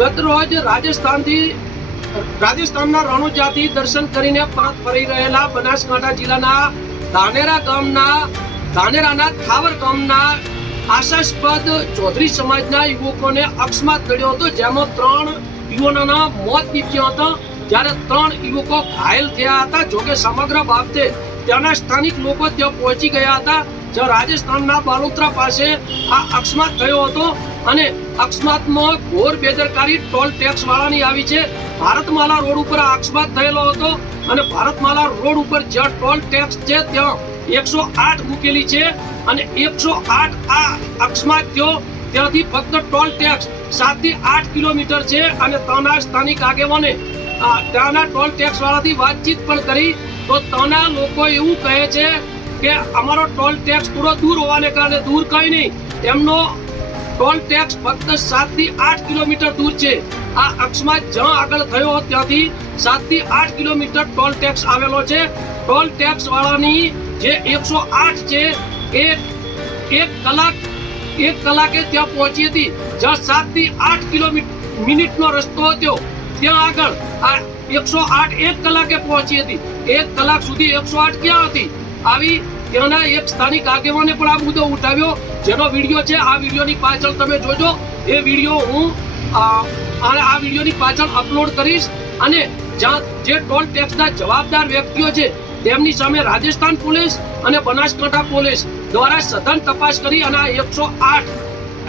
ગત રોજ રાજસ્થાનના રણુજાથી દર્શન કરીને પરત ફરી રહેલા બનાસકાંઠા જિલ્લાના ધાનેરાના થાવર ગામના આશાસ્પદ ચૌધરી સમાજના યુવકોને અકસ્માત નડ્યો હતો, જેમાં 3 યુવાનોના મોત નીપજ્યા હતા, જ્યારે 3 યુવકો ઘાયલ થયા હતા. જોકે સમગ્ર બાબતે ત્યાંના સ્થાનિક લોકો ત્યાં પહોંચી ગયા હતા, જ્યાં રાજસ્થાનના બાલોતરા પાસે આ અકસ્માત થયો હતો અને અકસ્માતમાં ઘોર બેદરકારી ટોલ ટેક્સ વાળાની આવી છે. ભારતમાલા રોડ ઉપર આ અકસ્માત થયેલો હતો અને ભારતમાલા રોડ ઉપર જ્યાં ટોલ ટેક્સ છે ત્યાં 108 મૂકેલી છે અને 108 આ અકસ્માત થયો ત્યાંથી ફક્ત ટોલ ટેક્સ 7 થી 8 કિલોમીટર છે અને ત્યાંના સ્થાનિક આગેવાને ત્યાંના ટોલ ટેક્સ વાળાથી વાતચીત પણ કરી તો ત્યાંના લોકો એવું કહે છે કે અમારો ટોલ ટેક્સ થોડો દૂર હોવાને કારણે દૂર કઈ નહીં, તેમનો ટોલ ટેક્સ ફક્ત 7 થી 8 કિલોમીટર દૂર છે. આ અકસ્માત જ્યાં આગળ થયો ત્યાંથી 7 થી 8 કિલોમીટર ટોલ ટેક્સ આવેલો છે. ટોલ ટેક્સ વાળાની જે 108 છે એ એક કલાકે ત્યાં પહોંચી હતી, જ્યાં 7 થી 8 મિનિટનો રસ્તો હતો ત્યાં આગળ આ 108 1 કલાકે પહોંચી હતી. 1 કલાક સુધી 108 ક્યાં હતી? આવી ત્યાંના એક સ્થાનિક આગેવાને પણ આ મુદ્દો ઉઠાવ્યો, જેનો વિડીયો છે. આ વિડીયોની પાછળ તમે જોજો, એ વિડીયો હું આ વિડીયોની પાછળ અપલોડ કરીશ અને જ્યાં જે ટોલ ટેક્સના જવાબદાર વ્યક્તિઓ છે તેમની સામે રાજસ્થાન પોલીસ અને બનાસકાંઠા પોલીસ દ્વારા સઘન તપાસ કરી અને આ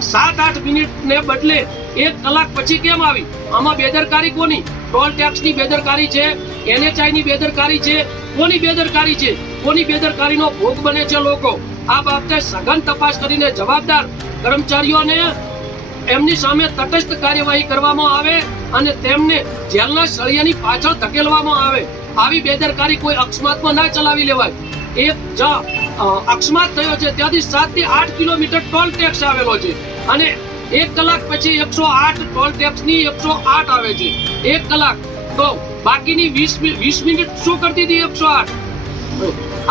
7-8 મિનિટને બદલે 1 કલાક પછી કેમ આવી? આમાં બેદરકારી કોની? ટોલ ટેક્સની બેદરકારી છે, NHIની બેદરકારી છે, કોની બેદરકારી છે? કોની બેદરકારીનો ભોગ બને છે લોકો? આ બાબતે સઘન તપાસ કરીને જવાબદાર કર્મચારીઓને એમની સામે તટસ્થ કાર્યવાહી કરવામાં આવે અને તેમને જેલના સળિયાની પાછળ ધકેલવામાં આવે. આવી બેદરકારી કોઈ અકસ્માતમાં ના ચલાવી લેવાય. એક જ્યાં અકસ્માત થયો છે ત્યાંથી 7 થી 8 કિલોમીટર ટોલ ટેક્સ આવેલો છે અને 1 કલાક પછી 108 ટોલ ટેક્સની 108 આવે છે. 1 કલાક તો બાકીની 20 મિનિટ શું કરતી હતી 108?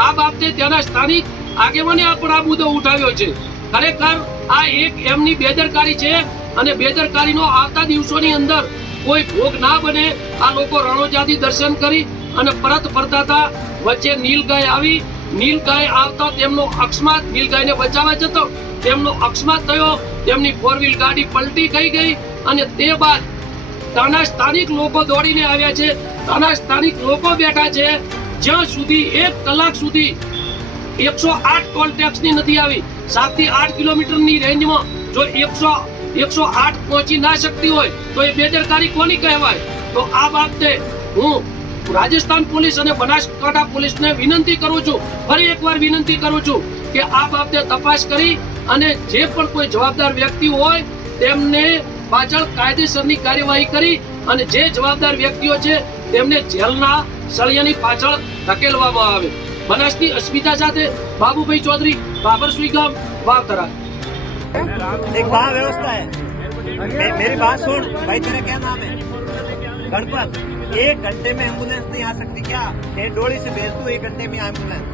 આ બાબતે ત્યાંના સ્થાનિક આગેવાને પણ આ મુદ્દો ઉઠાવ્યો છે. ખરેખર આ એક એમની બેદરકારી છે અને બેદરકારીનો આવતા દિવસોની અંદર કોઈ ભોગ ના બને. આ લોકો રણોજાથી દર્શન કરી અને પરત ફરતા હતા, વચ્ચે નીલગાય આવી. નીલગાય આવતા તેમનો અકસ્માત, નીલગાયને બચાવવા જતો તેમનો અકસ્માત થયો, તેમની 4 વ્હીલ ગાડી પલટી ગઈ અને તે બાદ ત્યાંના સ્થાનિક લોકો દોડીને આવ્યા છે. ત્યાંના સ્થાનિક લોકો બેઠા છે જ્યાં સુધી 1 કલાક સુધી 108 ટોલ ટેક્સની નથી આવી. 7 થી 8 કિલોમીટરની રેન્જમાં જો 108 પહોંચી ના શકતી હોય તો એ બેદરકારી કોની કહેવાય? તો આ બાબતે હું રાજસ્થાન પોલીસ અને બનાસકાંઠા પોલીસને વિનંતી કરું છું, ફરી એકવાર વિનંતી કરું છું કે આ બાબતે તપાસ કરી અને જે પણ કોઈ જવાબદાર વ્યક્તિ હોય તેમને પાછળ કાયદેસરની કાર્યવાહી કરી અને જે જવાબદાર વ્યક્તિઓ છે તેમને જેલના સળિયાની પાછળ ધકેલવામાં આવે. બનાસની અસ્મિતા સાથે બાબુભાઈ ચૌધરી, બાબરસુઈ ગામ, વાવથરા. एक वहाँ व्यवस्था है। मेरी बात सुन भाई, तेरा क्या नाम है? गणपत। 1 घंटे में एम्बुलेंस नहीं आ सकती क्या? डोली से भेज दू 1 घंटे में एम्बुलेंस।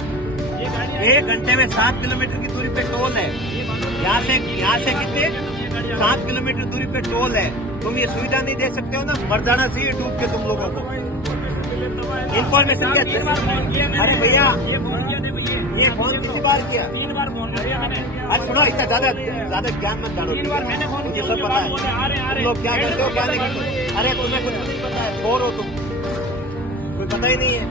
1 घंटे में 7 किलोमीटर की दूरी पे टोल है। यहाँ से कितने 7 किलोमीटर दूरी पे टोल है। तुम ये सुविधा नहीं दे सकते हो ना? मर जाना चाहिए डूब के तुम लोगों को। इन्फॉर्मेशन क्या? अरे भैया ये फोन कितनी बार किया? 3 बार फोन किया मैंने। आज सुनो, इतना ज्यादा ज्ञान मत डालो। 3 बार मैंने फोन मुझे किया, सब पता है तुम लोग क्या करते हो क्या नहीं करते। अरे तुम्हें कुछ नहीं पता है, छोड़ हो तुम, कोई पता ही नहीं है।